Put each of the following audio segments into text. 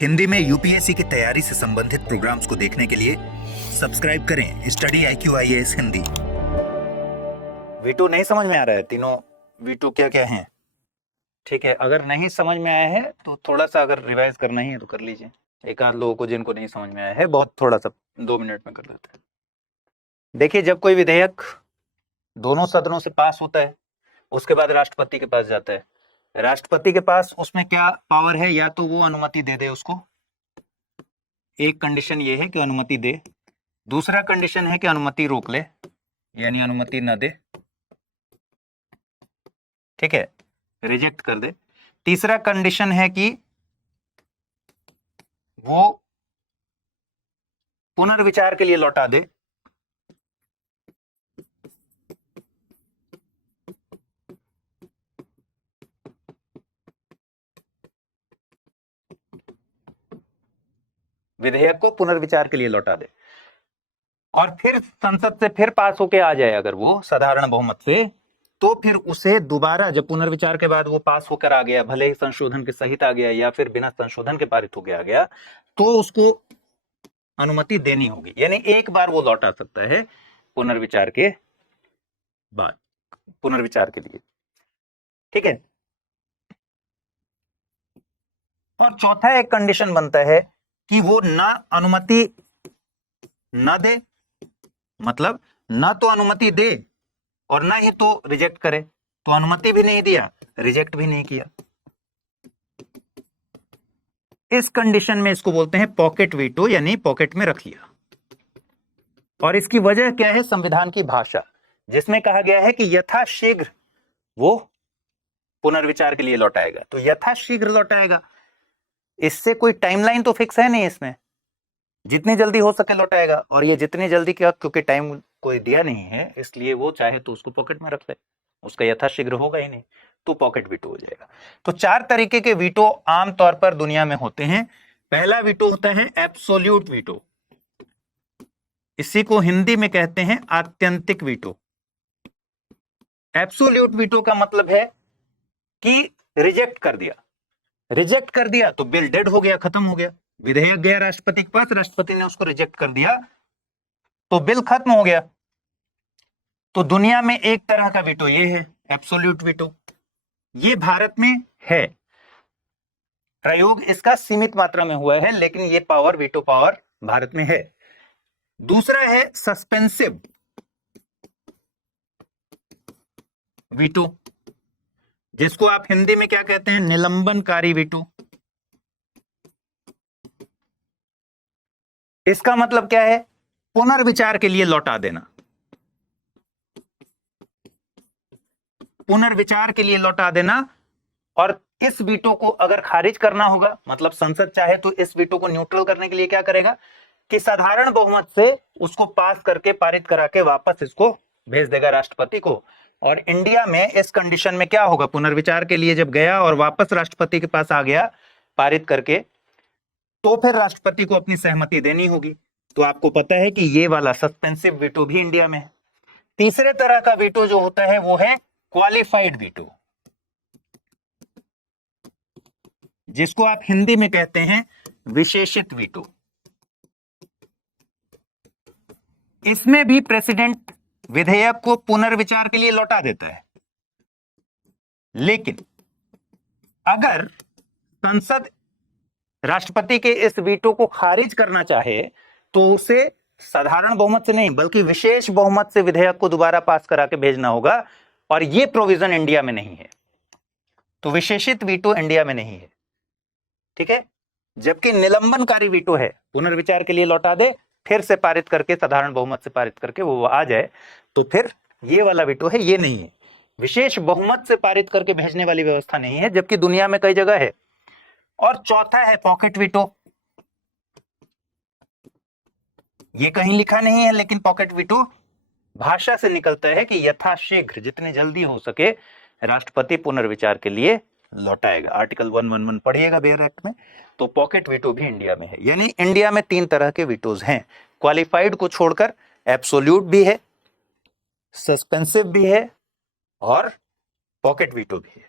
हिंदी में यूपीएससी की तैयारी से संबंधित प्रोग्राम्स को देखने के लिए सब्सक्राइब करें study IQ IAS Hindi. Veto नहीं समझ में आ रहा है, तीनों वीटो क्या क्या हैं? ठीक है, अगर नहीं समझ में आया है तो थोड़ा सा अगर रिवाइज करना ही है तो कर लीजिए। एक आध लोगों को जिनको नहीं समझ में आया है, बहुत थोड़ा सा 2 मिनट में कर लेते हैं। देखिए, जब कोई विधेयक दोनों सदनों से पास होता है उसके बाद राष्ट्रपति के पास जाता है। राष्ट्रपति के पास उसमें क्या पावर है? या तो वो अनुमति दे दे उसको, एक कंडीशन ये है कि अनुमति दे, दूसरा कंडीशन है कि अनुमति रोक ले यानी अनुमति न दे, ठीक है, रिजेक्ट कर दे। तीसरा कंडीशन है कि वो पुनर्विचार के लिए लौटा दे। विधेयक को पुनर्विचार के लिए लौटा दे और फिर संसद से फिर पास होके आ जाए अगर वो साधारण बहुमत से, तो फिर उसे दोबारा जब पुनर्विचार के बाद वो पास होकर आ गया, भले ही संशोधन के सहित आ गया या फिर बिना संशोधन के पारित होके आ गया, तो उसको अनुमति देनी होगी। यानी एक बार वो लौटा सकता है पुनर्विचार के बाद, पुनर्विचार के लिए, ठीक है। और चौथा एक कंडीशन बनता है कि वो ना अनुमति न दे, मतलब ना तो अनुमति दे और ना ही तो रिजेक्ट करे। तो अनुमति भी नहीं दिया, रिजेक्ट भी नहीं किया। इस कंडीशन में इसको बोलते हैं पॉकेट वीटो, यानी पॉकेट में रख लिया। और इसकी वजह क्या है? संविधान की भाषा, जिसमें कहा गया है कि यथाशीघ्र वो पुनर्विचार के लिए लौटाएगा। तो यथाशीघ्र लौटाएगा, इससे कोई टाइमलाइन तो फिक्स है नहीं इसमें, जितनी जल्दी हो सके लौटाएगा। और ये जितनी जल्दी क्या, क्योंकि टाइम कोई दिया नहीं है, इसलिए वो चाहे तो उसको पॉकेट में रख ले, उसका यथाशीघ्र होगा ही नहीं, तो पॉकेट वीटो हो जाएगा। तो 4 तरीके के वीटो आमतौर पर दुनिया में होते हैं। पहला वीटो होता है एब्सोल्यूट वीटो, इसी को हिंदी में कहते हैं आत्यंतिक वीटो। एब्सोल्यूट वीटो का मतलब है कि रिजेक्ट कर दिया, रिजेक्ट कर दिया तो बिल डेड हो गया, खत्म हो गया। विधेयक गया राष्ट्रपति के पास, राष्ट्रपति ने उसको रिजेक्ट कर दिया तो बिल खत्म हो गया। तो दुनिया में एक तरह का वीटो ये है एब्सोल्यूट वीटो, ये भारत में है। प्रयोग इसका सीमित मात्रा में हुआ है, लेकिन ये पावर, वीटो पावर भारत में है। दूसरा है सस्पेंसिव वीटो, जिसको आप हिंदी में क्या कहते हैं? निलंबनकारी वीटो। इसका मतलब क्या है? पुनर्विचार के लिए लौटा देना, पुनर्विचार के लिए लौटा देना। और इस वीटो को अगर खारिज करना होगा, मतलब संसद चाहे तो इस वीटो को न्यूट्रल करने के लिए क्या करेगा कि साधारण बहुमत से उसको पास करके, पारित करा के वापस इसको भेज देगा राष्ट्रपति को। और इंडिया में इस कंडीशन में क्या होगा? पुनर्विचार के लिए जब गया और वापस राष्ट्रपति के पास आ गया पारित करके, तो फिर राष्ट्रपति को अपनी सहमति देनी होगी। तो आपको पता है कि ये वाला सस्पेंसिव वीटो भी इंडिया में है। तीसरे तरह का वीटो जो होता है वो है क्वालिफाइड वीटो, जिसको आप हिंदी में कहते हैं विशेषित वीटो। इसमें भी प्रेसिडेंट विधेयक को पुनर्विचार के लिए लौटा देता है, लेकिन अगर संसद राष्ट्रपति के इस वीटो को खारिज करना चाहे तो उसे साधारण बहुमत से नहीं बल्कि विशेष बहुमत से विधेयक को दोबारा पास करा के भेजना होगा। और यह प्रोविजन इंडिया में नहीं है, तो विशेषित वीटो इंडिया में नहीं है, ठीक है। जबकि निलंबनकारी वीटो है, पुनर्विचार के लिए लौटा दे, फिर से पारित करके, साधारण बहुमत से पारित करके वो आ जाए, तो फिर ये वाला वीटो है, ये नहीं है। विशेष बहुमत से पारित करके भेजने वाली व्यवस्था नहीं है, जबकि दुनिया में कई जगह है। और चौथा है पॉकेट वीटो, ये कहीं लिखा नहीं है, लेकिन पॉकेट वीटो भाषा से निकलता है कि यथाशीघ्र, जितनी जल्दी हो सके राष्ट्रपति पुनर्विचार के लिए लौटाएगा। आर्टिकल 111 पढ़िएगा बेयर एक्ट में। तो पॉकेट वीटो भी इंडिया में है। यानी इंडिया में 3 तरह के वीटोज हैं, क्वालिफाइड को छोड़कर। एब्सोल्यूट भी है, सस्पेंसिव भी है और पॉकेट वीटो भी है।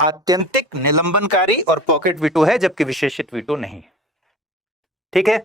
आत्यंतिक निलंबनकारी और पॉकेट वीटो है, जबकि विशेषित वीटो नहीं है। ठीक है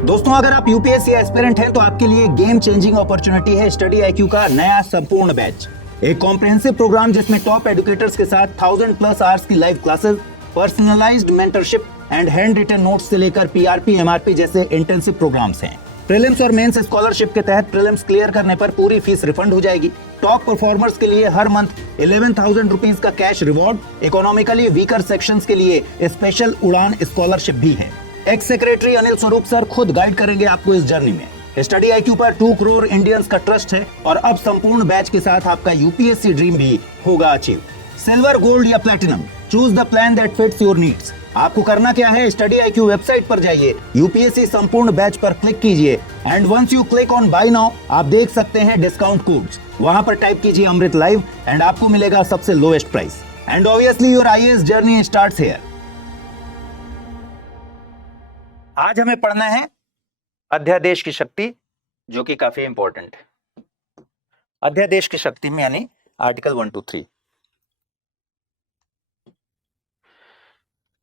दोस्तों, अगर आप यूपीएससी एस्पिरेंट हैं तो आपके लिए गेम चेंजिंग अपॉर्चुनिटी है स्टडी आईक्यू का नया संपूर्ण बैच। एक कॉम्प्रिहेंसिव प्रोग्राम जिसमें टॉप एजुकेटर्स के साथ 1000+ आवर्स की live classes, personalised mentorship and hand written notes से लेकर पीआरपी एमआरपी जैसे इंटेंसिव प्रोग्राम्स हैं। प्रीलिम्स और मेंस स्कॉलरशिप के तहत प्रीलिम्स क्लियर करने पर पूरी फीस रिफंड हो जाएगी। टॉप परफॉर्मर्स के लिए हर मंथ 11,000 रुपीज का cash reward, economically weaker sections के लिए स्पेशल उड़ान स्कॉलरशिप भी है। X secretary Anil Swarup sir खुद गाइड करेंगे आपको इस जर्नी में। स्टडी आईक्यू पर 2 करोड़ इंडियंस का ट्रस्ट है और अब संपूर्ण बैच के साथ आपका यूपीएससी ड्रीम भी होगा अचीव। सिल्वर, गोल्ड या platinum, choose the plan that fits your needs. आपको करना क्या है, स्टडी आईक्यू वेबसाइट पर जाइए, यूपीएससी संपूर्ण बैच पर क्लिक कीजिए and once you click on buy now आप देख सकते हैं डिस्काउंट कोड्स। वहां पर टाइप कीजिए अमृत लाइव एंड आपको मिलेगा सबसे lowest price and obviously your IAS journey starts here. आज हमें पढ़ना है अध्यादेश की शक्ति, जो कि काफी इंपॉर्टेंट है। अध्यादेश की शक्ति में यानी आर्टिकल 1 to 3।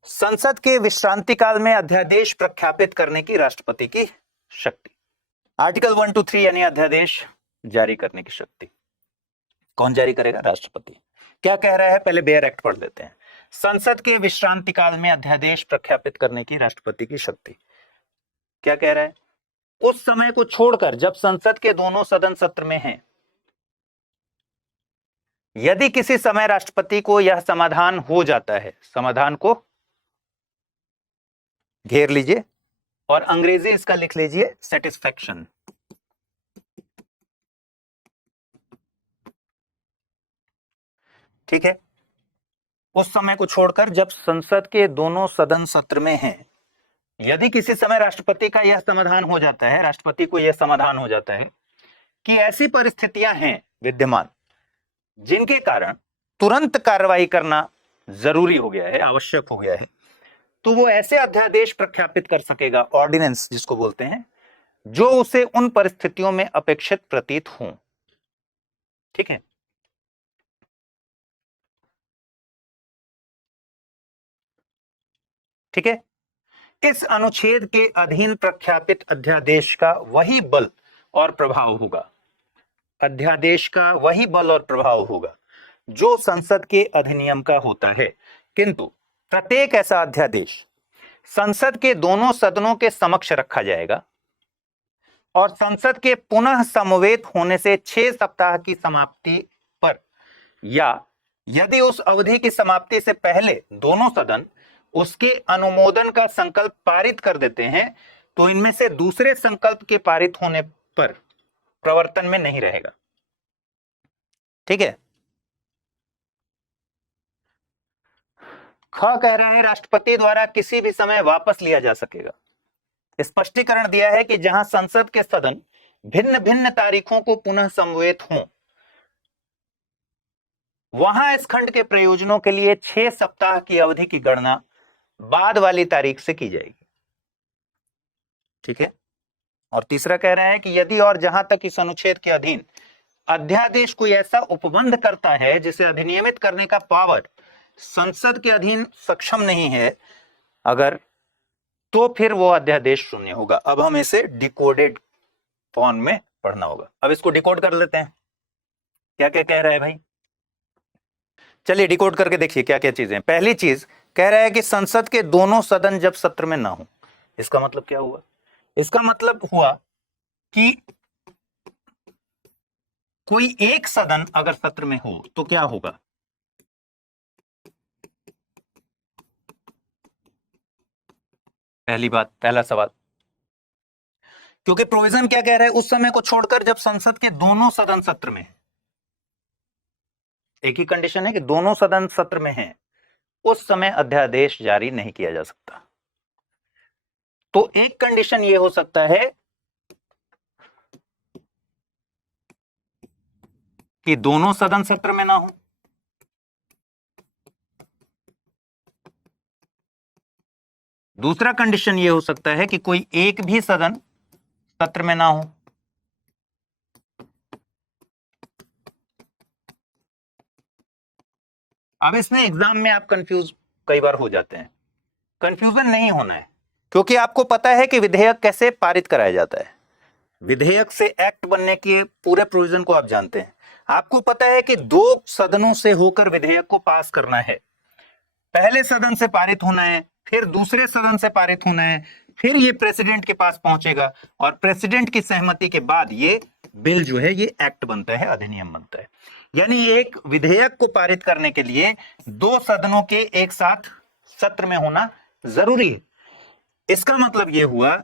संसद के विश्रांति काल में अध्यादेश प्रख्यापित करने की राष्ट्रपति की शक्ति। आर्टिकल 1 to 3 यानी अध्यादेश जारी करने की शक्ति कौन जारी करेगा? राष्ट्रपति। क्या कह रहा है, पहले बेयर एक्ट पढ़ लेते हैं। संसद के विश्रांति काल में अध्यादेश प्रख्यापित करने की राष्ट्रपति की शक्ति। क्या कह रहा है? उस समय को छोड़कर जब संसद के दोनों सदन सत्र में हैं, यदि किसी समय राष्ट्रपति को यह समाधान हो जाता है, समाधान को घेर लीजिए और अंग्रेजी इसका लिख लीजिए सेटिस्फैक्शन। ठीक है, उस समय को छोड़कर जब संसद के दोनों सदन सत्र में हैं, यदि किसी समय राष्ट्रपति का यह समाधान हो जाता है, राष्ट्रपति को यह समाधान हो जाता है कि ऐसी परिस्थितियां हैं विद्यमान जिनके कारण तुरंत कार्रवाई करना जरूरी हो गया है, आवश्यक हो गया है, तो वो ऐसे अध्यादेश प्रख्यापित कर सकेगा, ऑर्डिनेंस जिसको बोलते हैं, जो उसे उन परिस्थितियों में अपेक्षित प्रतीत हों। ठीक है, ठीक है। इस अनुच्छेद के अधीन प्रख्यापित अध्यादेश का वही बल और प्रभाव होगा, अध्यादेश का वही बल और प्रभाव होगा जो संसद के अधिनियम का होता है। किंतु प्रत्येक ऐसा अध्यादेश संसद के दोनों सदनों के समक्ष रखा जाएगा और संसद के पुनः समवेत होने से 6 सप्ताह की समाप्ति पर, या यदि उस अवधि की समाप्ति से पहले दोनों सदन उसके अनुमोदन का संकल्प पारित कर देते हैं, तो इनमें से दूसरे संकल्प के पारित होने पर प्रवर्तन में नहीं रहेगा। ठीक है। ख कह रहा है राष्ट्रपति द्वारा किसी भी समय वापस लिया जा सकेगा। स्पष्टीकरण दिया है कि जहां संसद के सदन भिन्न भिन्न तारीखों को पुनः समवेत हों, वहां इस खंड के प्रयोजनों के लिए 6 सप्ताह की अवधि की गणना बाद वाली तारीख से की जाएगी। ठीक है। और तीसरा कह रहा है कि यदि और जहां तक इस अनुच्छेद के अधीन अध्यादेश कोई ऐसा उपबंध करता है जिसे अधिनियमित करने का पावर संसद के अधीन सक्षम नहीं है, अगर, तो फिर वो अध्यादेश शून्य होगा। अब हमें इसे डिकोडेड फॉर्म में पढ़ना होगा। अब इसको डिकोड कर लेते हैं, क्या क्या कह रहा है भाई। चलिए डिकोड करके देखिए क्या क्या चीजें। पहली चीज कह रहा है कि संसद के दोनों सदन जब सत्र में ना हो, इसका मतलब क्या हुआ? इसका मतलब हुआ कि कोई एक सदन अगर सत्र में हो तो क्या होगा? पहली बात, पहला सवाल, क्योंकि प्रोविजन क्या कह रहा है, उस समय को छोड़कर जब संसद के दोनों सदन सत्र में, एक ही कंडीशन है कि दोनों सदन सत्र में हैं, उस समय अध्यादेश जारी नहीं किया जा सकता। तो एक कंडीशन यह हो सकता है कि दोनों सदन सत्र में ना हो, दूसरा कंडीशन यह हो सकता है कि कोई एक भी सदन सत्र में ना हो, अब इसमें एग्जाम में आप कंफ्यूज कई बार हो जाते हैं, कंफ्यूजन नहीं होना है, क्योंकि आपको पता है कि विधेयक कैसे पारित कराया जाता है। विधेयक से एक्ट बनने के पूरे प्रोविजन को आप जानते हैं। आपको पता है कि 2 सदनों से होकर विधेयक को पास करना है। पहले सदन से पारित होना है, फिर दूसरे सदन से पारित होना है, फिर ये प्रेसिडेंट के पास पहुंचेगा और प्रेसिडेंट की सहमति के बाद ये बिल जो है ये एक्ट बनता है, अधिनियम बनता है। यानी एक विधेयक को पारित करने के लिए 2 सदनों के एक साथ सत्र में होना जरूरी है। इसका मतलब यह हुआ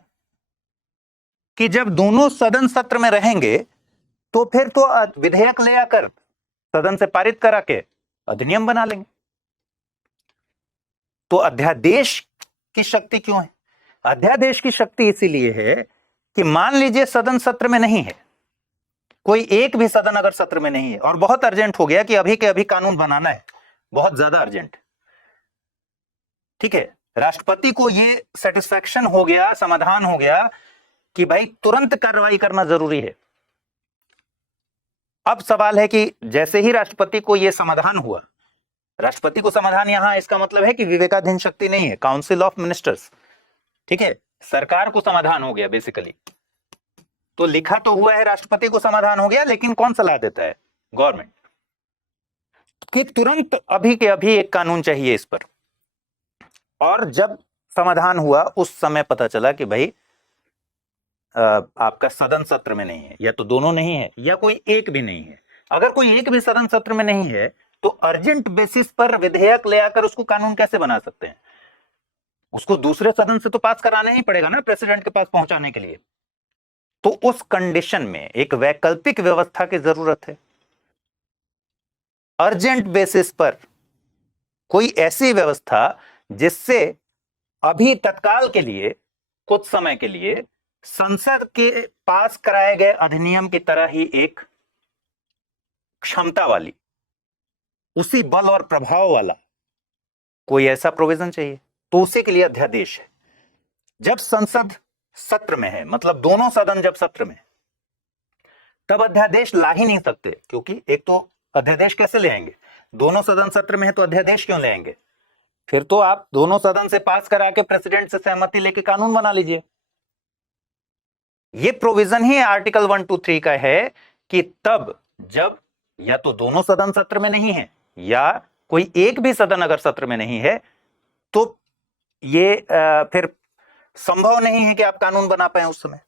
कि जब दोनों सदन सत्र में रहेंगे तो फिर तो विधेयक ले आकर सदन से पारित करा के अधिनियम बना लेंगे। तो अध्यादेश की शक्ति क्यों है? अध्यादेश की शक्ति इसीलिए है कि मान लीजिए सदन सत्र में नहीं है, कोई एक भी सदन अगर सत्र में नहीं है और बहुत अर्जेंट हो गया कि अभी के अभी कानून बनाना है, बहुत ज्यादा अर्जेंट, ठीक है, राष्ट्रपति को ये सेटिस्फैक्शन हो गया, समाधान हो गया कि भाई तुरंत कार्रवाई करना जरूरी है। अब सवाल है कि जैसे ही राष्ट्रपति को यह समाधान हुआ, राष्ट्रपति को समाधान यहां इसका मतलब है कि विवेकाधीन शक्ति नहीं है, काउंसिल ऑफ मिनिस्टर्स, ठीक है, सरकार को समाधान हो गया बेसिकली। तो लिखा तो हुआ है राष्ट्रपति को समाधान हो गया, लेकिन कौन सलाह देता है? गवर्नमेंट, कि तुरंत अभी के अभी एक कानून चाहिए इस पर। और जब समाधान हुआ उस समय पता चला कि भाई आपका सदन सत्र में नहीं है, या तो दोनों नहीं है या कोई एक भी नहीं है। अगर कोई एक भी सदन सत्र में नहीं है तो अर्जेंट बेसिस पर विधेयक ले आकर उसको कानून कैसे बना सकते हैं? उसको दूसरे सदन से तो पास कराना ही पड़ेगा ना, प्रेसिडेंट के पास पहुंचाने के लिए। तो उस कंडीशन में एक वैकल्पिक व्यवस्था की जरूरत है। अर्जेंट बेसिस पर कोई ऐसी व्यवस्था जिससे अभी तत्काल के लिए, कुछ समय के लिए संसद के पास कराए गए अधिनियम की तरह ही एक क्षमता वाली, उसी बल और प्रभाव वाला कोई ऐसा प्रोविजन चाहिए। तो उसी के लिए अध्यादेश है। जब संसद सत्र में है, मतलब दोनों सदन जब सत्र में, तब अध्यादेश ला ही नहीं सकते, क्योंकि एक तो अध्यादेश कैसे ले आएंगे? दोनों सदन सत्र में है तो अध्यादेश क्यों ले आएंगे? फिर तो आप दोनों सदन से पास करा के प्रेसिडेंट से सहमति लेके कानून बना लीजिए। ये प्रोविजन ही आर्टिकल 123 का है कि तब जब या तो दोनों सदन सत्र में नहीं है या कोई एक भी सदन अगर सत्र में नहीं है तो ये फिर संभव नहीं है कि आप कानून बना पाए उस समय।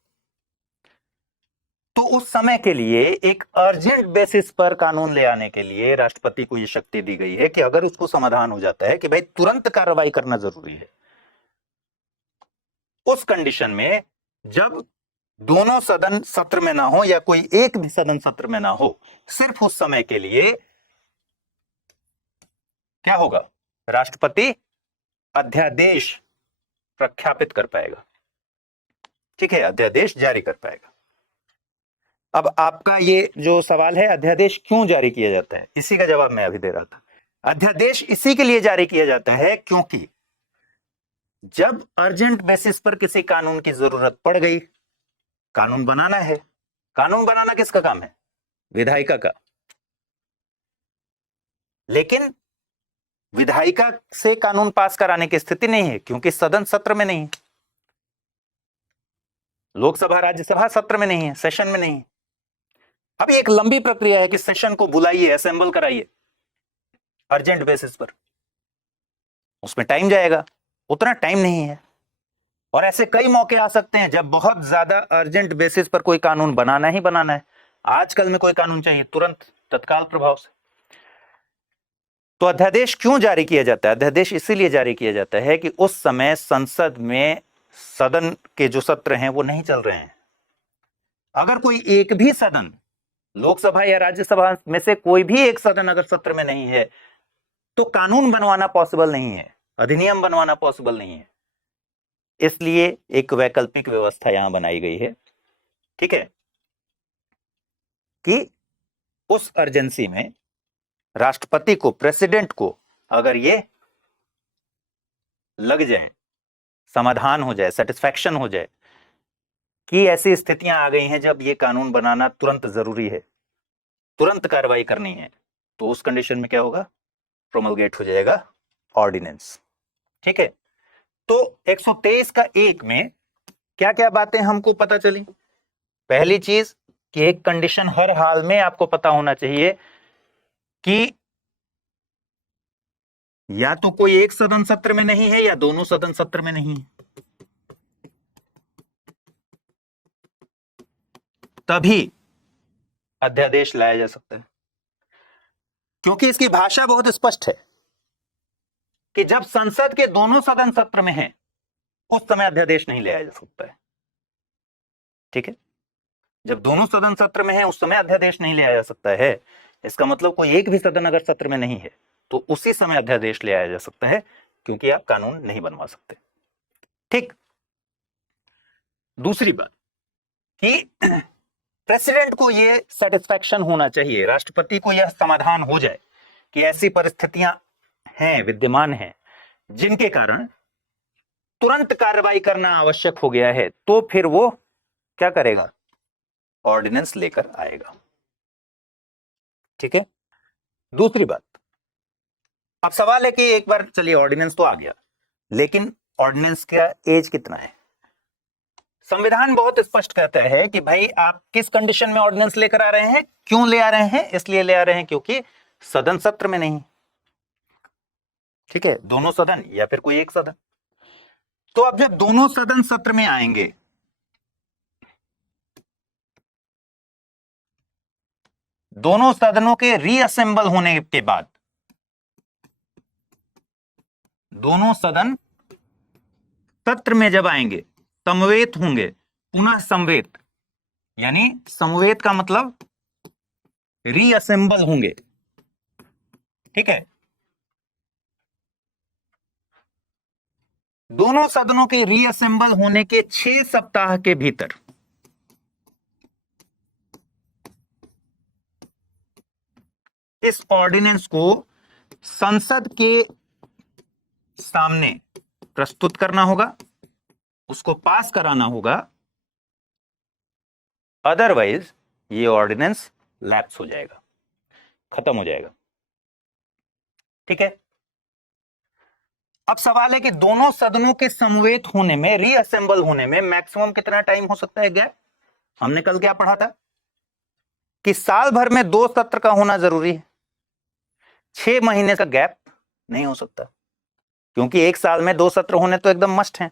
तो उस समय के लिए एक अर्जेंट बेसिस पर कानून ले आने के लिए राष्ट्रपति को यह शक्ति दी गई है कि अगर उसको समाधान हो जाता है कि भाई तुरंत कार्रवाई करना जरूरी है, उस कंडीशन में जब दोनों सदन सत्र में ना हो या कोई एक भी सदन सत्र में ना हो, सिर्फ उस समय के लिए क्या होगा? राष्ट्रपति अध्यादेश प्रख्यापित कर पाएगा, ठीक है, अध्यादेश जारी कर पाएगा। अब आपका ये जो सवाल है, अध्यादेश क्यों जारी किया जाता है, इसी का जवाब मैं अभी दे रहा था। अध्यादेश इसी के लिए जारी किया जाता है क्योंकि जब अर्जेंट बेसिस पर किसी कानून की जरूरत पड़ गई, कानून बनाना है। कानून बनाना किसका काम है? विधायिका का। लेकिन विधायिका से कानून पास कराने की स्थिति नहीं है क्योंकि सदन सत्र में नहीं है, लोकसभा राज्यसभा सत्र में नहीं है, सेशन में नहीं है। अब एक लंबी प्रक्रिया है कि सेशन को बुलाइए, असेंबल कराइए अर्जेंट बेसिस पर, उसमें टाइम जाएगा, उतना टाइम नहीं है। और ऐसे कई मौके आ सकते हैं जब बहुत ज्यादा अर्जेंट बेसिस पर कोई कानून बनाना ही बनाना है। आजकल में कोई कानून चाहिए तुरंत, तत्काल प्रभाव से। तो अध्यादेश क्यों जारी किया जाता है? अध्यादेश इसीलिए जारी किया जाता है कि उस समय संसद में सदन के जो सत्र हैं वो नहीं चल रहे हैं। अगर कोई एक भी सदन, लोकसभा या राज्यसभा में से कोई भी एक सदन अगर सत्र में नहीं है तो कानून बनवाना पॉसिबल नहीं है, अधिनियम बनवाना पॉसिबल नहीं है। इसलिए एक वैकल्पिक व्यवस्था यहां बनाई गई है, ठीक है, कि उस अर्जेंसी में राष्ट्रपति को, प्रेसिडेंट को अगर ये लग जाए, समाधान हो जाए, सेटिस्फैक्शन हो जाए कि ऐसी स्थितियां आ गई हैं जब ये कानून बनाना तुरंत जरूरी है, तुरंत कार्रवाई करनी है, तो उस कंडीशन में क्या होगा? प्रोमलगेट हो जाएगा ऑर्डिनेंस। ठीक है, तो 123 का 1 में क्या क्या बातें हमको पता चली। पहली चीज कि एक कंडीशन हर हाल में आपको पता होना चाहिए कि या तो कोई एक सदन सत्र में नहीं है या दोनों सदन सत्र में नहीं है, तभी अध्यादेश लाया जा सकता है। क्योंकि इसकी भाषा बहुत स्पष्ट है कि जब संसद के दोनों सदन सत्र में हैं उस समय अध्यादेश नहीं लाया जा सकता है। ठीक है, जब दोनों सदन सत्र में है उस समय अध्यादेश नहीं लाया जा सकता है। इसका मतलब कोई एक भी सदन अगर सत्र में नहीं है तो उसी समय अध्यादेश ले आया जा सकता है, क्योंकि आप कानून नहीं बनवा सकते। ठीक, दूसरी बात कि प्रेसिडेंट को यह सेटिस्फैक्शन होना चाहिए, राष्ट्रपति को यह समाधान हो जाए कि ऐसी परिस्थितियां हैं, विद्यमान हैं, जिनके कारण तुरंत कार्रवाई करना आवश्यक हो गया है, तो फिर वो क्या करेगा, ऑर्डिनेंस लेकर आएगा। ठीक है, दूसरी बात, अब सवाल है कि एक बार चलिए ऑर्डिनेंस तो आ गया, लेकिन ऑर्डिनेंस का एज कितना है। संविधान बहुत स्पष्ट कहता है कि भाई आप किस कंडीशन में ऑर्डिनेंस लेकर आ रहे हैं, क्यों ले आ रहे हैं, इसलिए ले आ रहे हैं क्योंकि सदन सत्र में नहीं। ठीक है, दोनों सदन या फिर कोई एक सदन। तो अब जब दोनों सदन सत्र में आएंगे, दोनों सदनों के रीअसेंबल होने के बाद, दोनों सदन सत्र में जब आएंगे, समवेत होंगे, पुनः समवेत, यानी समवेत का मतलब रीअसेंबल होंगे। ठीक है, दोनों सदनों के रीअसेंबल होने के 6 सप्ताह के भीतर इस ऑर्डिनेंस को संसद के सामने प्रस्तुत करना होगा, उसको पास कराना होगा, अदरवाइज ये ऑर्डिनेंस लैप्स हो जाएगा, खत्म हो जाएगा। ठीक है, अब सवाल है कि दोनों सदनों के समवेत होने में, रीअसेंबल होने में मैक्सिमम कितना टाइम हो सकता है गैप। हमने कल क्या पढ़ा था कि साल भर में 2 सत्र का होना जरूरी है, 6 महीने का गैप नहीं हो सकता, क्योंकि एक साल में 2 सत्र होने तो एकदम मस्ट हैं।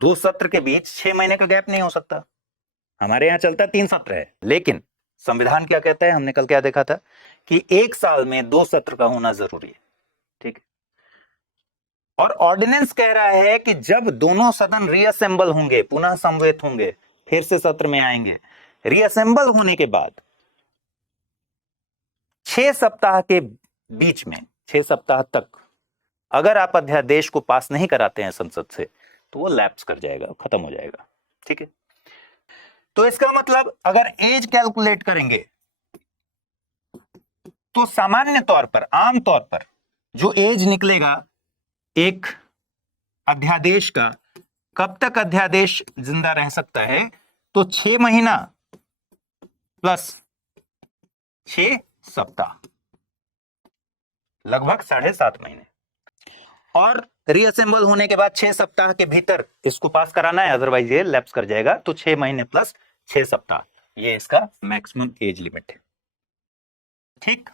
2 सत्र के बीच 6 महीने का गैप नहीं हो सकता। हमारे यहां चलता 3 सत्र है, लेकिन संविधान क्या कहता है, हमने कल क्या देखा था कि एक साल में 2 सत्र का होना जरूरी है। ठीक है, और ऑर्डिनेंस कह रहा है कि जब दोनों सदन रीअसेंबल होंगे, पुनः समवेत होंगे, फिर से सत्र में आएंगे, रीअसेंबल होने के बाद 6 सप्ताह के बीच में, 6 सप्ताह तक अगर आप अध्यादेश को पास नहीं कराते हैं संसद से, तो वो लैप्स कर जाएगा, खत्म हो जाएगा। ठीक है, तो इसका मतलब अगर एज कैलकुलेट करेंगे तो सामान्य तौर पर, आम तौर पर जो एज निकलेगा एक अध्यादेश का, कब तक अध्यादेश जिंदा रह सकता है, तो 6 महीना प्लस 6 सप्ताह, लगभग 7.5 महीने। और रीअसेंबल होने के बाद 6 सप्ताह के भीतर इसको पास कराना है, अदरवाइज ये लैप्स कर जाएगा। तो 6 महीने प्लस 6 सप्ताह, ये इसका मैक्सिमम एज लिमिट है। ठीक,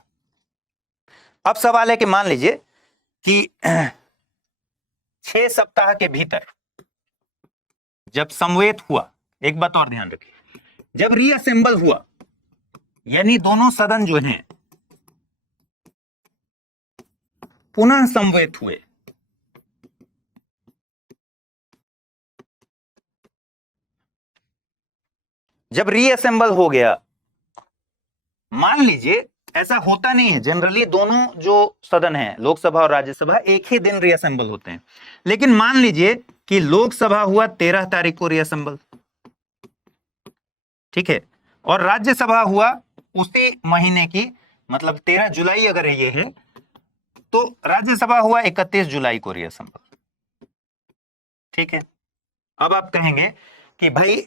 अब सवाल है कि मान लीजिए कि 6 सप्ताह के भीतर जब समवेत हुआ, एक बात और ध्यान रखिए, जब रीअसेंबल हुआ, यानी दोनों सदन जो हैं पुनः समवेत हुए, जब रीअसेंबल हो गया, मान लीजिए ऐसा होता नहीं है, जनरली दोनों जो सदन हैं, लोकसभा और राज्यसभा, एक ही दिन रीअसेंबल होते हैं, लेकिन मान लीजिए कि लोकसभा हुआ 13 तारीख को रीअसेंबल, ठीक है, और राज्यसभा हुआ उसी महीने की, मतलब 13 जुलाई अगर ये है तो राज्यसभा हुआ 31 जुलाई को रीअसेंबल। ठीक है, अब आप कहेंगे कि भाई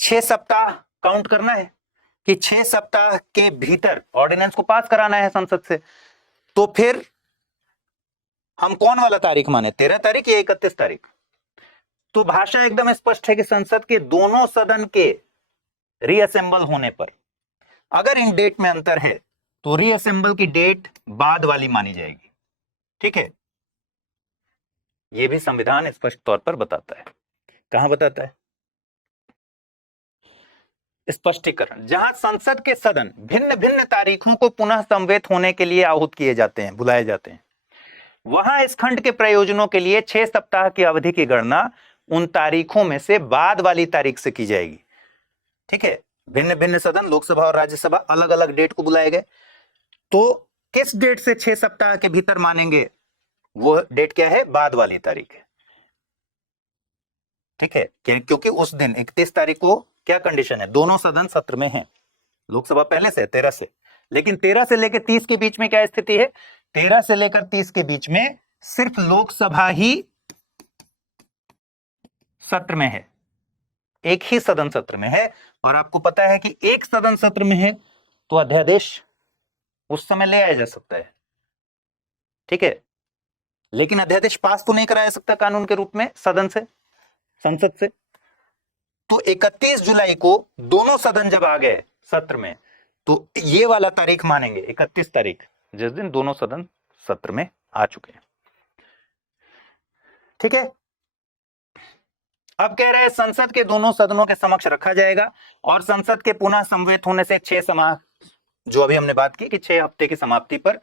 6 सप्ताह काउंट करना है, कि 6 सप्ताह के भीतर ऑर्डिनेंस को पास कराना है संसद से, तो फिर हम कौन वाला तारीख माने, 13 तारीख या 31 तारीख? तो भाषा एकदम स्पष्ट है कि संसद के दोनों सदन के रीअसेंबल होने पर अगर इन डेट में अंतर है तो रीअसेंबल की डेट बाद वाली मानी जाएगी। ठीक है, यह भी संविधान स्पष्ट तौर पर बताता है। कहां बताता है? स्पष्टीकरण, जहां संसद के सदन भिन्न भिन्न तारीखों को पुनः समवेत होने के लिए आहूत किए जाते हैं, बुलाए जाते हैं, वहां इस खंड के प्रयोजनों के लिए 6 सप्ताह की अवधि की गणना उन तारीखों में से बाद वाली तारीख से की जाएगी। ठीक है, भिन्न भिन्न सदन, लोकसभा और राज्यसभा अलग अलग डेट को बुलाए गए, तो किस डेट से 6 सप्ताह के भीतर मानेंगे, वो डेट क्या है? बाद वाली तारीख है। ठीक है, क्योंकि उस दिन 31 तारीख को क्या कंडीशन है? दोनों सदन सत्र में हैं। लोकसभा पहले से 13 से, लेकिन 13 से लेकर 30 के बीच में क्या स्थिति है? 13 से लेकर 30 के बीच में सिर्फ लोकसभा ही सत्र में है, एक ही सदन सत्र में है। और आपको पता है कि एक सदन सत्र में है तो अध्यादेश उस समय ले आया जा सकता है। ठीक है, लेकिन अध्यादेश पास तो नहीं कराया सकता कानून के रूप में सदन से, संसद से। तो 31 जुलाई को दोनों सदन जब आ गए सत्र में, तो ये वाला तारीख मानेंगे, 31 तारीख, जिस दिन दोनों सदन सत्र में आ चुके हैं। ठीक है, अब कह रहे हैं संसद के दोनों सदनों के समक्ष रखा जाएगा और संसद के पुनः समवेत होने से 6 सप्ताह, जो अभी हमने बात की कि 6 हफ्ते की समाप्ति पर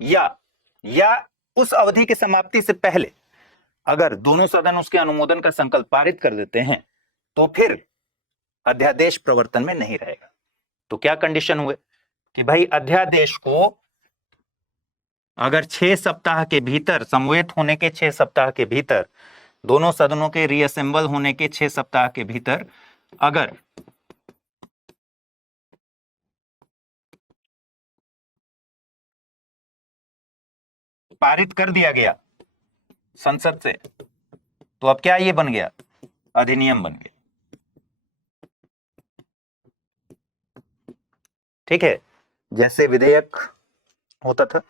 या उस अवधि की समाप्ति से पहले अगर दोनों सदन उसके अनुमोदन का संकल्प पारित कर देते हैं तो फिर अध्यादेश प्रवर्तन में नहीं रहेगा। तो क्या कंडीशन हुए कि भाई अध्यादेश को अगर 6 सप्ताह के भीतर, समवेत होने के 6 सप्ताह के भीतर, दोनों सदनों के रीअसेंबल होने के 6 सप्ताह के भीतर अगर पारित कर दिया गया संसद से, तो अब क्या ये बन गया? अधिनियम बन गया। ठीक है, जैसे विधेयक होता था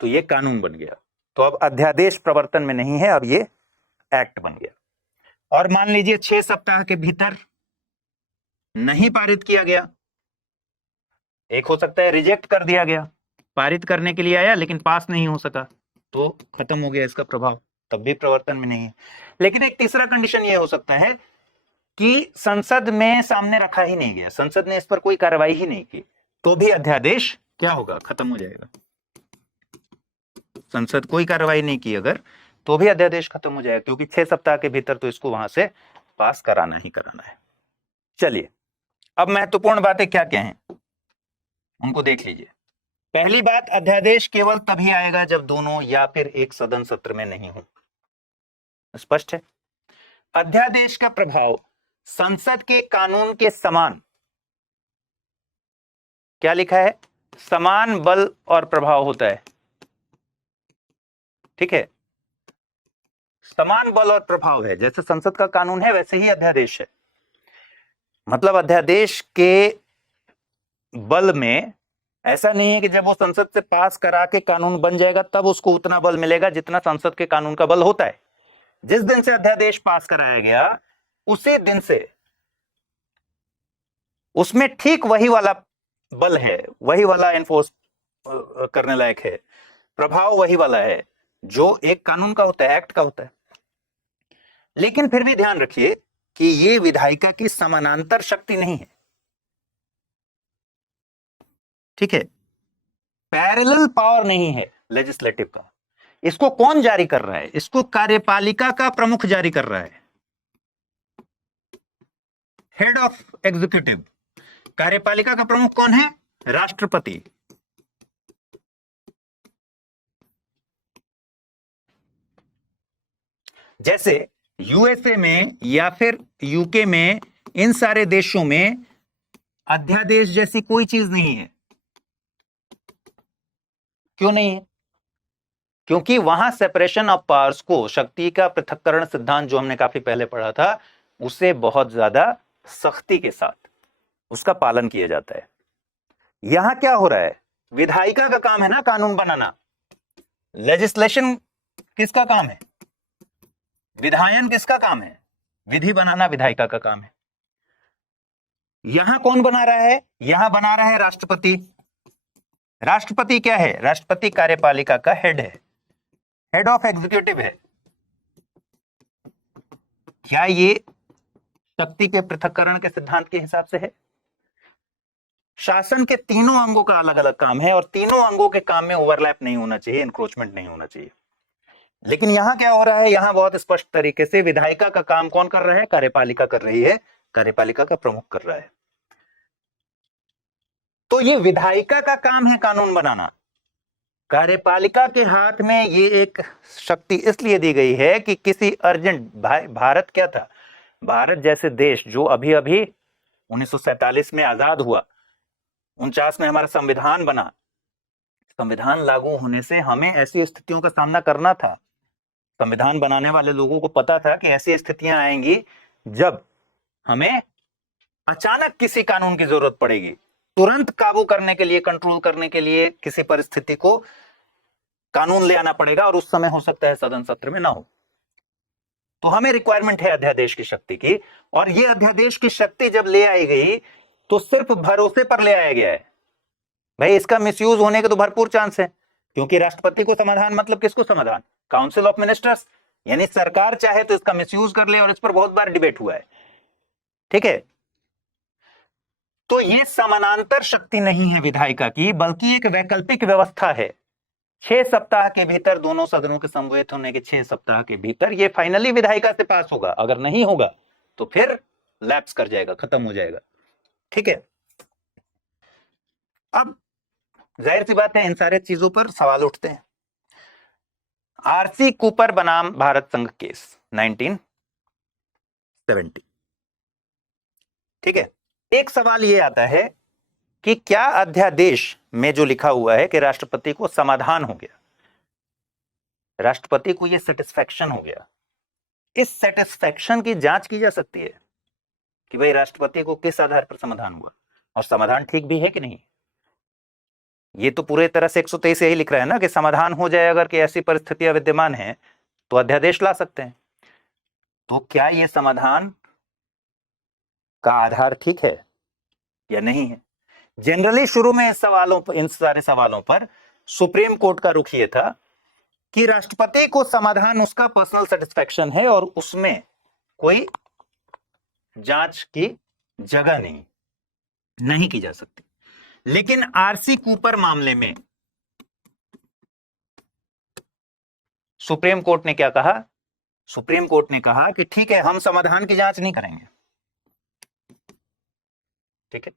तो ये कानून बन गया। तो अब अध्यादेश प्रवर्तन में नहीं है, अब ये एक्ट बन गया। और मान लीजिए 6 सप्ताह के भीतर नहीं पारित किया गया, एक हो सकता है रिजेक्ट कर दिया गया, पारित करने के लिए आया लेकिन पास नहीं हो सका, तो खत्म हो गया इसका प्रभाव, तब भी प्रवर्तन में नहीं है। लेकिन एक तीसरा कंडीशन यह हो सकता है कि संसद में सामने रखा ही नहीं गया, संसद ने इस पर कोई कार्रवाई ही नहीं की, तो भी अध्यादेश क्या होगा? खत्म हो जाएगा। संसद कोई कार्रवाई नहीं की अगर, तो भी अध्यादेश खत्म हो जाएगा, क्योंकि 6 सप्ताह के भीतर तो इसको वहां से पास कराना ही कराना है। चलिए, अब महत्वपूर्ण बातें क्या क्या हैं उनको देख लीजिए। पहली बात, अध्यादेश केवल तभी आएगा जब दोनों या फिर एक सदन सत्र में नहीं हो। स्पष्ट है? अध्यादेश का प्रभाव संसद के कानून के समान, क्या लिखा है? समान बल और प्रभाव होता है। ठीक है, समान बल और प्रभाव है, जैसे संसद का कानून है वैसे ही अध्यादेश है। मतलब अध्यादेश के बल में ऐसा नहीं है कि जब वो संसद से पास करा के कानून बन जाएगा तब उसको उतना बल मिलेगा जितना संसद के कानून का बल होता है। जिस दिन से अध्यादेश पास कराया गया उसी दिन से उसमें ठीक वही वाला बल है, वही वाला एनफोर्स करने लायक है, प्रभाव वही वाला है जो एक कानून का होता है, एक्ट का होता है। लेकिन फिर भी ध्यान रखिए कि ये विधायिका की समानांतर शक्ति नहीं है। ठीक है, पैरेलल पावर नहीं है लेजिस्लेटिव का। इसको कौन जारी कर रहा है? इसको कार्यपालिका का प्रमुख जारी कर रहा है, हेड ऑफ एग्जीक्यूटिव। कार्यपालिका का प्रमुख कौन है? राष्ट्रपति। जैसे यूएसए में या फिर यूके में, इन सारे देशों में अध्यादेश जैसी कोई चीज नहीं है। क्यों नहीं है? क्योंकि वहां सेपरेशन ऑफ पावर्स को, शक्ति का पृथक्करण सिद्धांत जो हमने काफी पहले पढ़ा था, उसे बहुत ज्यादा सख्ती के साथ उसका पालन किया जाता है। यहां क्या हो रहा है, विधायिका का काम है ना कानून बनाना, लेजिस्लेशन किसका काम है, विधायन किसका काम है, विधि बनाना विधायिका का काम है। यहां कौन बना रहा है, यहां बना रहा है राष्ट्रपति। राष्ट्रपति क्या है, राष्ट्रपति कार्यपालिका का हेड है, हेड ऑफ एग्जीक्यूटिव है। क्या ये शक्ति के पृथक्करण के सिद्धांत के हिसाब से है? शासन के तीनों अंगों का अलग अलग काम है और तीनों अंगों के काम में ओवरलैप नहीं होना चाहिए, इंक्रोचमेंट नहीं होना चाहिए। लेकिन यहां क्या हो रहा है, यहां बहुत स्पष्ट तरीके से विधायिका का काम कौन कर रहा है, कार्यपालिका कर रही है, कार्यपालिका का प्रमुख कर रहा है। तो ये विधायिका का काम है कानून बनाना, कार्यपालिका के हाथ में ये एक शक्ति इसलिए दी गई है कि किसी अर्जेंट, भारत क्या था, भारत जैसे देश जो अभी अभी 1947 में आजाद हुआ, 49 में हमारा संविधान बना, संविधान लागू होने से हमें ऐसी स्थितियों का सामना करना था। संविधान बनाने वाले लोगों को पता था कि ऐसी स्थितियां आएंगी जब हमें अचानक किसी कानून की जरूरत पड़ेगी, तुरंत काबू करने के लिए, कंट्रोल करने के लिए किसी परिस्थिति को कानून ले आना पड़ेगा और उस समय हो सकता है सदन सत्र में ना हो। तो हमें रिक्वायरमेंट है अध्यादेश की शक्ति की, और ये अध्यादेश की शक्ति जब ले आई गई तो सिर्फ भरोसे पर ले आया गया है। भाई इसका मिसयूज होने के तो भरपूर चांस है, क्योंकि राष्ट्रपति को समाधान मतलब किसको समाधान, काउंसिल ऑफ मिनिस्टर्स, यानी सरकार चाहे तो इसका मिसयूज कर ले, और इस पर बहुत बार डिबेट हुआ है। ठीक है, तो ये समानांतर शक्ति नहीं है विधायिका की, बल्कि एक वैकल्पिक व्यवस्था है। 6 सप्ताह के भीतर, दोनों सदनों के समवेत होने के 6 सप्ताह के भीतर ये फाइनली विधायिका से पास होगा। अगर नहीं होगा तो फिर लैप्स कर जाएगा, खत्म हो जाएगा। ठीक है, अब जाहिर सी बात है इन सारे चीजों पर सवाल उठते हैं। आरसी कूपर बनाम भारत संघ केस 1970। ठीक है, एक सवाल ये आता है कि क्या अध्यादेश में जो लिखा हुआ है कि राष्ट्रपति को समाधान हो गया, राष्ट्रपति को यह सेटिस्फैक्शन हो गया, इस सेटिस्फैक्शन की जांच की जा सकती है कि भाई राष्ट्रपति को किस आधार पर समाधान हुआ और समाधान ठीक भी है कि नहीं। ये तो पूरे तरह से 123 यही लिख रहा है ना कि समाधान हो जाए, अगर कि ऐसी परिस्थितियां विद्यमान हैं तो अध्यादेश ला सकते हैं। तो क्या यह समाधान का आधार ठीक है या नहीं है? जनरली शुरू में इस सवालों पर, इन सारे सवालों पर सुप्रीम कोर्ट का रुख यह था कि राष्ट्रपति को समाधान उसका पर्सनल सेटिस्फैक्शन है और उसमें कोई जांच की जगह नहीं की जा सकती। लेकिन आरसी कूपर मामले में सुप्रीम कोर्ट ने क्या कहा, सुप्रीम कोर्ट ने कहा कि ठीक है, हम समाधान की जांच नहीं करेंगे। ठीक है,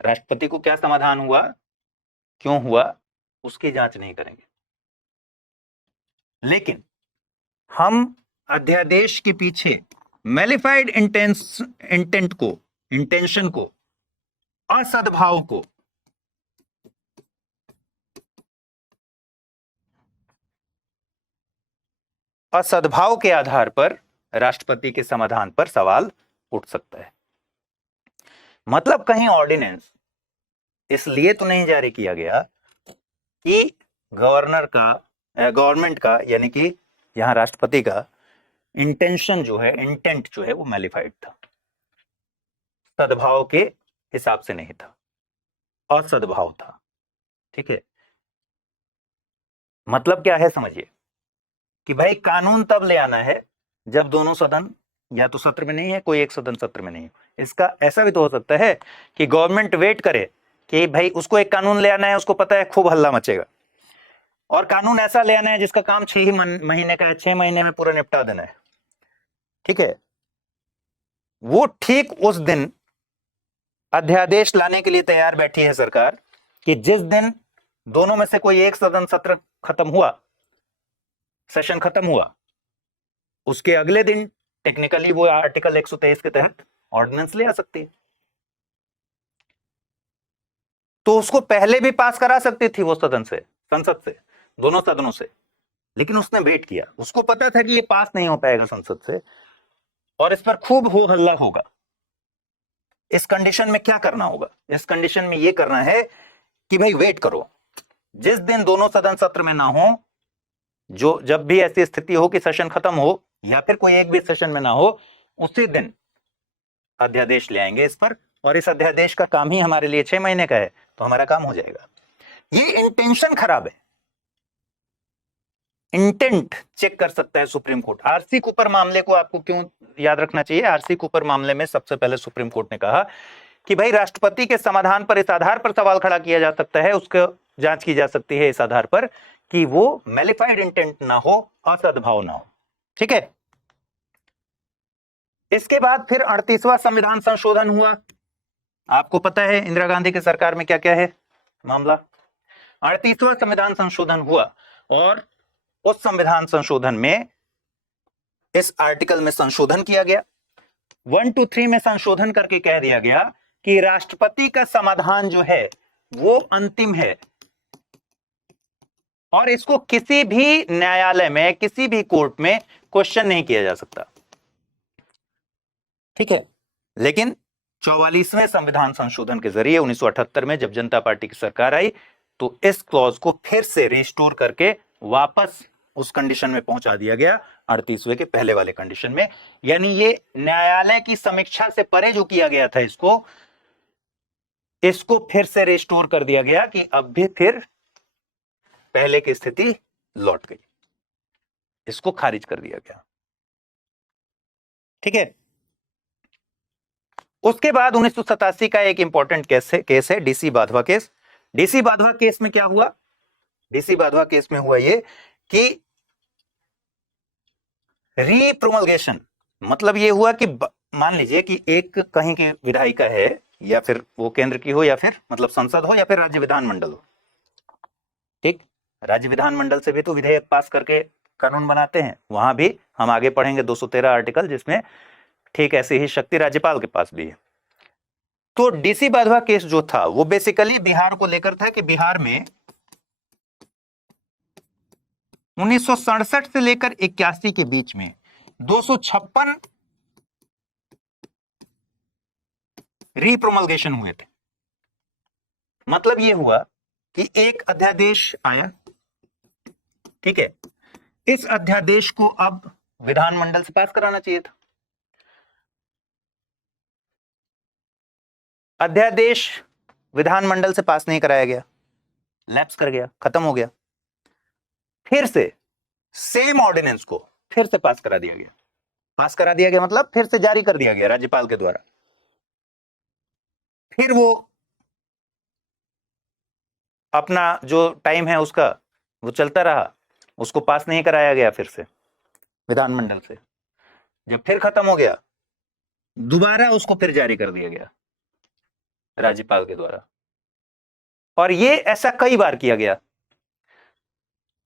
राष्ट्रपति को क्या समाधान हुआ, क्यों हुआ, उसकी जांच नहीं करेंगे, लेकिन हम अध्यादेश के पीछे मैलिफाइड इंटेंशन को, असद्भाव को, असद्भाव के आधार पर राष्ट्रपति के समाधान पर सवाल उठ सकता है। मतलब कहीं ऑर्डिनेंस इसलिए तो नहीं जारी किया गया कि गवर्नमेंट का यानी कि यहां राष्ट्रपति का इंटेंशन जो है, इंटेंट जो है वो मैलिफाइड था, सद्भाव के हिसाब से नहीं था, असद्भाव था। ठीक है, मतलब क्या है समझिए कि भाई कानून तब ले आना है जब दोनों सदन या तो सत्र में नहीं है, कोई एक सदन सत्र में नहीं है। इसका ऐसा भी तो हो सकता है कि गवर्नमेंट वेट करे कि भाई उसको एक कानून ले आना है, उसको पता है खूब हल्ला मचेगा, और कानून ऐसा ले आना है जिसका काम 6 ही महीने का है, 6 महीने में पूरा निपटा देना है। ठीक है, वो ठीक उस दिन अध्यादेश लाने के लिए तैयार बैठी है सरकार कि जिस दिन दोनों में से कोई एक सदन सत्र खत्म हुआ, सेशन खत्म हुआ, उसके अगले दिन टेक्निकली वो आर्टिकल 123 के तहत ऑर्डिनेंस ले आ सकती है। तो उसको पहले भी पास करा सकती थी वो सदन से, संसद से, दोनों सदनों से, लेकिन उसने वेट किया। उसको पता था कि ये पास नहीं हो पाएगा संसद से और इस पर खूब हो हल्ला होगा, इस कंडीशन में क्या करना होगा? इस कंडीशन में ये करना है कि भाई वेट करो, जिस दिन दोनों सदन सत्र में ना हो, जो जब भी ऐसी स्थिति हो कि सेशन खत्म हो या फिर कोई एक भी सेशन में ना हो, उसी दिन अध्यादेश ले आएंगे इस पर, और इस अध्यादेश का काम ही हमारे लिए 6 महीने का है, तो हमारा काम हो जाएगा। ये इंटेंशन खराब है, इंटेंट चेक कर सकता है सुप्रीम कोर्ट। आरसी कूपर मामले को आपको क्यों याद रखना चाहिए? आरसी कूपर मामले में सबसे पहले सुप्रीम कोर्ट ने कहा कि भाई राष्ट्रपति के समाधान पर इस आधार पर सवाल खड़ा किया जा सकता है, उसको जांच की जा सकती है इस आधार पर कि वो मैलिफाइड इंटेंट ना हो, असद्भाव ना हो। ठीक है, इसके बाद फिर 38वां संविधान संशोधन हुआ। आपको पता है इंदिरा गांधी की सरकार में क्या क्या है मामला। 38वां संविधान संशोधन हुआ और उस संविधान संशोधन में इस आर्टिकल में संशोधन किया गया। 1 to 3 में संशोधन करके कह दिया गया कि राष्ट्रपति का समाधान जो है वो अंतिम है और इसको किसी भी न्यायालय में, किसी भी कोर्ट में क्वेश्चन नहीं किया जा सकता। ठीक है, लेकिन 44वें संविधान संशोधन के जरिए 1978 में जब जनता पार्टी की सरकार आई तो इस क्लॉज को फिर से रिस्टोर करके वापस उस कंडीशन में पहुंचा दिया गया, 38वें के पहले वाले कंडीशन में। यानी ये न्यायालय की समीक्षा से परे जो किया गया था, इसको फिर से रिस्टोर कर दिया गया कि अब भी फिर पहले की स्थिति लौट गई, इसको खारिज कर दिया गया। ठीक है, उसके बाद 1987 का एक इंपॉर्टेंट केस है DC Badhwa case. DC Badhwa case में क्या हुआ? डीसी बाधवा केस में हुआ ये कि रीप्रोमलगेशन, मतलब ये हुआ कि मान लीजिए कि एक कहीं की विधायिका है, या फिर वो केंद्र की हो, या फिर मतलब संसद हो, या फिर राज्य विधानमंडल हो। ठीक, राज्य विधानमंडल से भी तो विधेयक पास करके कानून बनाते हैं, वहां भी हम आगे पढ़ेंगे 213 आर्टिकल, जिसमें ठीक ऐसी ही शक्ति राज्यपाल के पास भी है। तो डीसी बाधवा केस जो था वो बेसिकली बिहार को लेकर था कि बिहार में 1967 से लेकर 81 के बीच में 256 रीप्रोमलगेशन हुए थे। मतलब ये हुआ कि एक अध्यादेश आया, ठीक है, इस अध्यादेश को अब विधानमंडल से पास कराना चाहिए था। अध्यादेश विधानमंडल से पास नहीं कराया गया, लैप्स कर गया, खत्म हो गया। फिर से सेम ऑर्डिनेंस को फिर से पास करा दिया गया। पास करा दिया गया मतलब फिर से जारी कर दिया गया राज्यपाल के द्वारा। फिर वो अपना जो टाइम है उसका वो चलता रहा, उसको पास नहीं कराया गया फिर से विधानमंडल से। जब फिर खत्म हो गया, दोबारा उसको फिर जारी कर दिया गया राज्यपाल के द्वारा, और ये ऐसा कई बार किया गया।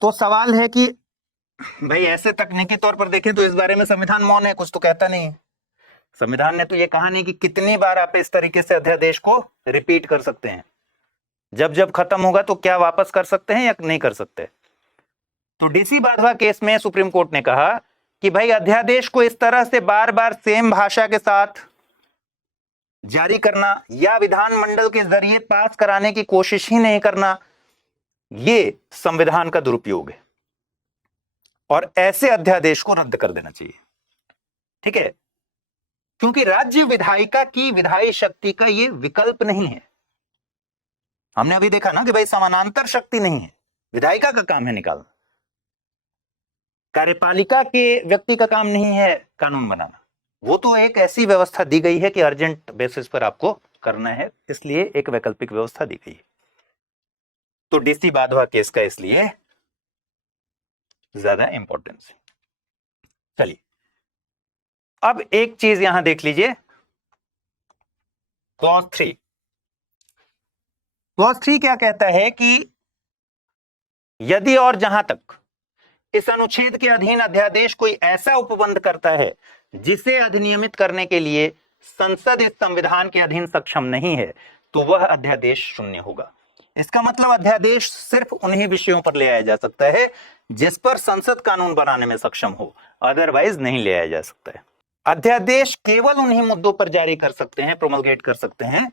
तो सवाल है कि भाई ऐसे तकनीकी तौर पर देखें तो इस बारे में संविधान मौन है, कुछ तो कहता नहीं है। संविधान ने तो ये कहा नहीं कि कितनी बार आप इस तरीके से अध्यादेश को रिपीट कर सकते हैं, जब जब खत्म होगा तो क्या वापस कर सकते हैं या नहीं कर सकते। तो डीसी बाधवा केस में सुप्रीम कोर्ट ने कहा कि भाई अध्यादेश को इस तरह से बार बार सेम भाषा के साथ जारी करना या विधानमंडल के जरिए पास कराने की कोशिश ही नहीं करना, ये संविधान का दुरुपयोग है और ऐसे अध्यादेश को रद्द कर देना चाहिए। ठीक है, क्योंकि राज्य विधायिका की विधायी शक्ति का ये विकल्प नहीं है। हमने अभी देखा ना कि भाई समानांतर शक्ति नहीं है, विधायिका का काम है निकालना, कार्यपालिका के व्यक्ति का काम नहीं है कानून बनाना। वो तो एक ऐसी व्यवस्था दी गई है कि अर्जेंट बेसिस पर आपको करना है, इसलिए एक वैकल्पिक व्यवस्था दी गई है। तो डीसी बाधवा केस का इसलिए ज्यादा इंपॉर्टेंस है। चलिए अब एक चीज यहां देख लीजिए, क्लॉज 3। क्लॉज 3 क्या कहता है कि यदि और जहां तक इस अनुच्छेद के अधीन अध्यादेश कोई ऐसा उपबंध करता है जिसे अधिनियमित करने के लिए संसद इस संविधान के अधीन सक्षम नहीं है, तो वह अध्यादेश शून्य होगा। इसका मतलब अध्यादेश सिर्फ उन्हीं विषयों पर ले आया जा सकता है जिस पर संसद कानून बनाने में सक्षम हो, अदरवाइज नहीं ले आया जा सकता है। अध्यादेश केवल उन्हीं मुद्दों पर जारी कर सकते हैं, प्रोमलगेट कर सकते हैं,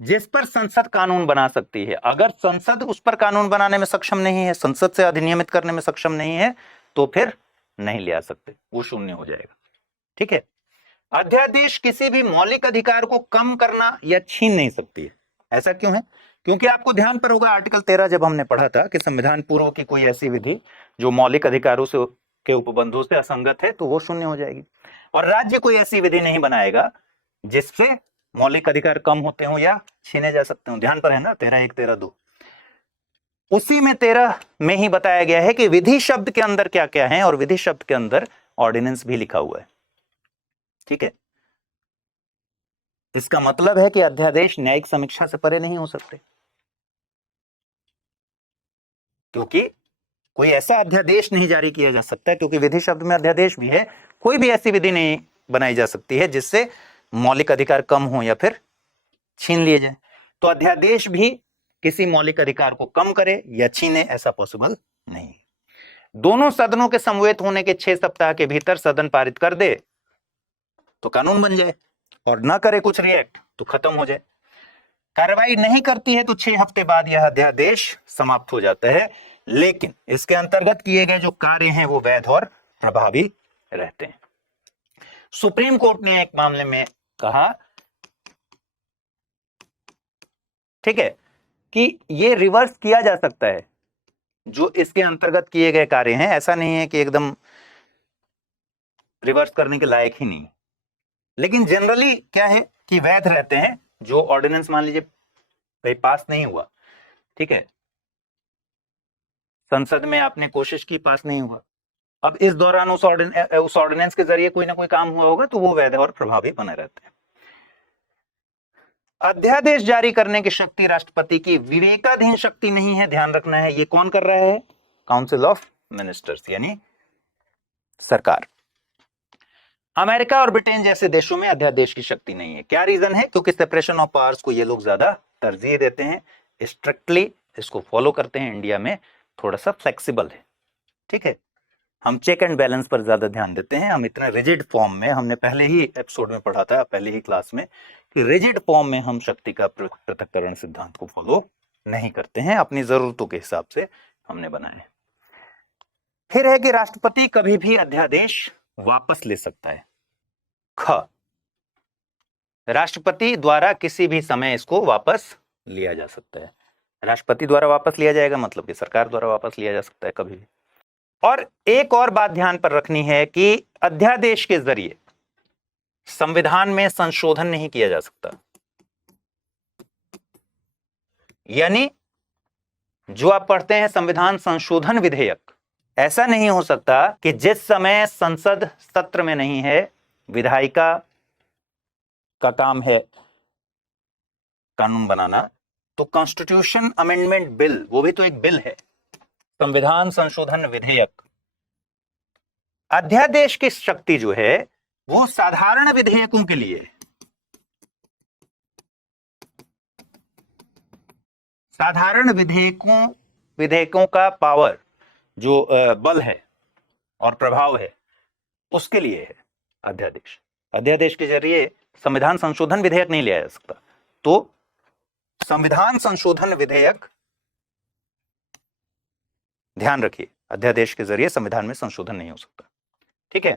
जिस पर संसद कानून बना सकती है। अगर संसद उस पर कानून बनाने में सक्षम नहीं है, संसद से अधिनियमित करने में सक्षम नहीं है, तो फिर नहीं ले आ सकते, वो शून्य हो जाएगा। ठीक है। अध्यादेश किसी भी मौलिक अधिकार को कम करना या छीन नहीं सकती है। ऐसा क्यों है? क्योंकि आपको ध्यान पर होगा आर्टिकल 13 जब हमने पढ़ा था कि संविधान पूर्व की कोई ऐसी विधि जो मौलिक अधिकारों से के उपबंधों से असंगत है तो वो शून्य हो जाएगी, और राज्य कोई ऐसी विधि नहीं बनाएगा जिससे मौलिक अधिकार कम होते हो या छीने जा सकते हो। ध्यान पर है ना 13(1), 13(2). उसी में 13 में ही बताया गया है कि विधि शब्द के अंदर क्या क्या है, और विधि शब्द के अंदर ऑर्डिनेंस भी लिखा हुआ है। ठीक है। इसका मतलब है कि अध्यादेश न्यायिक समीक्षा से परे नहीं हो सकते, क्योंकि कोई ऐसा अध्यादेश नहीं जारी किया जा सकता, क्योंकि विधि शब्द में अध्यादेश भी है। कोई भी ऐसी विधि नहीं बनाई जा सकती है जिससे मौलिक अधिकार कम हो या फिर छीन लिए जाए। तो अध्यादेश भी किसी मौलिक अधिकार को कम करे या छीने, ऐसा पॉसिबल नहीं। दोनों सदनों के समवेत होने के 6 सप्ताह के भीतर सदन पारित कर दे तो कानून बन जाए, और ना करे कुछ रिएक्ट तो खत्म हो जाए। कार्रवाई नहीं करती है तो 6 हफ्ते बाद यह अध्यादेश समाप्त हो जाता है, लेकिन इसके अंतर्गत किए गए जो कार्य हैं वो वैध और प्रभावी रहते हैं। सुप्रीम कोर्ट ने एक मामले में कहा, ठीक है, कि ये रिवर्स किया जा सकता है जो इसके अंतर्गत किए गए कार्य हैं। ऐसा नहीं है कि एकदम रिवर्स करने के लायक ही नहीं, लेकिन जनरली क्या है कि वैध रहते हैं। जो ऑर्डिनेंस मान लीजिए कहीं पास नहीं हुआ, ठीक है, संसद में आपने कोशिश की, पास नहीं हुआ, अब इस दौरान उस ऑर्डिनेंस के जरिए कोई ना कोई काम हुआ होगा तो वो वैध और प्रभावी बने रहते हैं। अध्यादेश जारी करने की शक्ति राष्ट्रपति की विवेकाधीन शक्ति नहीं है, ध्यान रखना है। ये कौन कर रहा है? काउंसिल ऑफ मिनिस्टर्स, यानी सरकार। अमेरिका और ब्रिटेन जैसे देशों में अध्यादेश की शक्ति नहीं है। क्या रीजन है? क्योंकि सेपरेशन ऑफ पावर्स को ये लोग ज्यादा तरजीह देते हैं, स्ट्रिक्टली इसको फॉलो करते हैं। इंडिया में थोड़ा सा फ्लेक्सिबल है, ठीक है, हम चेक एंड बैलेंस पर ज्यादा ध्यान देते हैं। हम इतना रिजिड फॉर्म में, हमने पहले ही एपिसोड में पढ़ा था, पहले ही क्लास में, कि रिजिड फॉर्म में हम शक्ति का पृथक्करण सिद्धांत को फॉलो नहीं करते हैं, अपनी जरूरतों के हिसाब से हमने बनाए। फिर है कि राष्ट्रपति कभी भी अध्यादेश वापस ले सकता है। राष्ट्रपति द्वारा किसी भी समय इसको वापस लिया जा सकता है। राष्ट्रपति द्वारा वापस लिया जाएगा मतलब कि सरकार द्वारा वापस लिया जा सकता है कभी भी। और एक और बात ध्यान पर रखनी है कि अध्यादेश के जरिए संविधान में संशोधन नहीं किया जा सकता। यानी जो आप पढ़ते हैं संविधान संशोधन विधेयक, ऐसा नहीं हो सकता कि जिस समय संसद सत्र में नहीं है, विधायिका का काम है कानून बनाना, तो कॉन्स्टिट्यूशन अमेंडमेंट बिल, वो भी तो एक बिल है, संविधान संशोधन विधेयक। अध्यादेश की शक्ति जो है वो साधारण विधेयकों के लिए, साधारण विधेयकों का पावर जो बल है और प्रभाव है उसके लिए है अध्यादेश। अध्यादेश के जरिए संविधान संशोधन विधेयक नहीं लिया जा सकता। तो संविधान संशोधन विधेयक, ध्यान रखिए, अध्यादेश के जरिए संविधान में संशोधन नहीं हो सकता, ठीक है।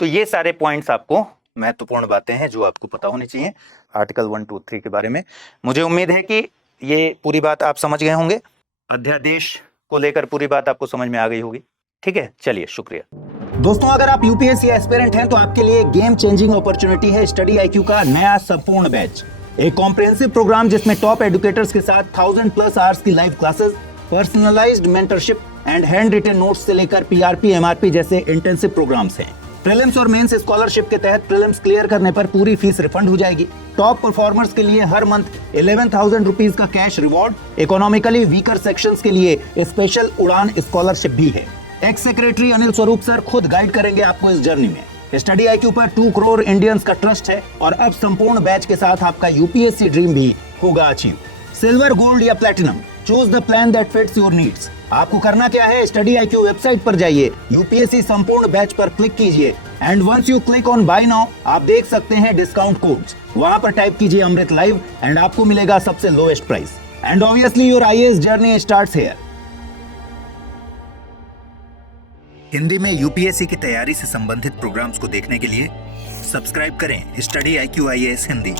तो ये सारे पॉइंट्स आपको महत्वपूर्ण बातें हैं जो आपको पता होनी चाहिए आर्टिकल 1, 2, 3 के बारे में। मुझे उम्मीद है कि ये पूरी बात आप समझ गए होंगे, अध्यादेश को लेकर पूरी बात आपको समझ में आ गई होगी, ठीक है। चलिए, शुक्रिया। दोस्तों, अगर आप यूपीएससी एस्पिरेंट हैं तो आपके लिए गेम चेंजिंग अपॉर्चुनिटी है स्टडी आईक्यू का नया संपूर्ण बैच, एक कॉम्प्रिहेंसिव प्रोग्राम जिसमें टॉप एडुकेटर्स के साथ 1000+ आवर्स की live classes, personalised mentorship and hand written notes से लेकर पीआरपी, एमआरपी जैसे इंटेंसिव प्रोग्राम्स हैं। प्रीलिम्स और मेंस स्कॉलरशिप के तहत प्रीलिम्स क्लियर करने पर पूरी फीस रिफंड हो जाएगी। टॉप परफॉर्मर्स के लिए हर मंथ 11,000 रुपीज का cash reward, economically weaker sections के लिए स्पेशल उड़ान स्कॉलरशिप भी है। X secretary Anil Swarup sir खुद गाइड करेंगे आपको इस जर्नी में। स्टडी आईक्यू पर 2 करोड़ इंडियंस का ट्रस्ट है और अब संपूर्ण बैच के साथ आपका यूपीएससी ड्रीम भी होगा अचीव। सिल्वर, गोल्ड या platinum, choose the plan that fits your needs. आपको करना क्या है, स्टडी IQ वेबसाइट पर जाइए, यूपीएससी संपूर्ण बैच पर क्लिक कीजिए and once you click on buy now आप देख सकते हैं डिस्काउंट कोड्स। वहां पर टाइप कीजिए अमृत लाइव एंड आपको मिलेगा सबसे lowest price and obviously your IAS journey starts here. Hindi में यूपीएससी की तैयारी से संबंधित प्रोग्राम्स को देखने के लिए सब्सक्राइब करें स्टडी IQ IAS हिंदी।